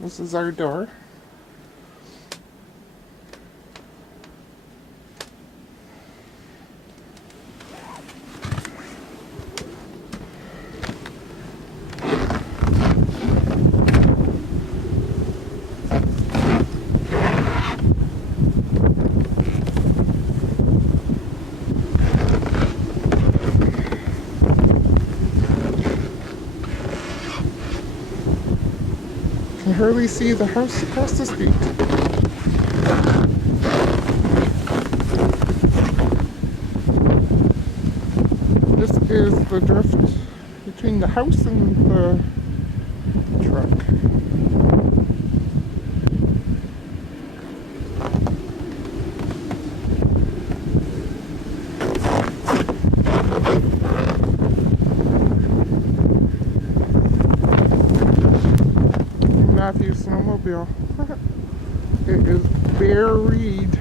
This is our door. Can hardly see the house across the street. This is the drift between the house and the truck. Matthew's snowmobile. It is buried.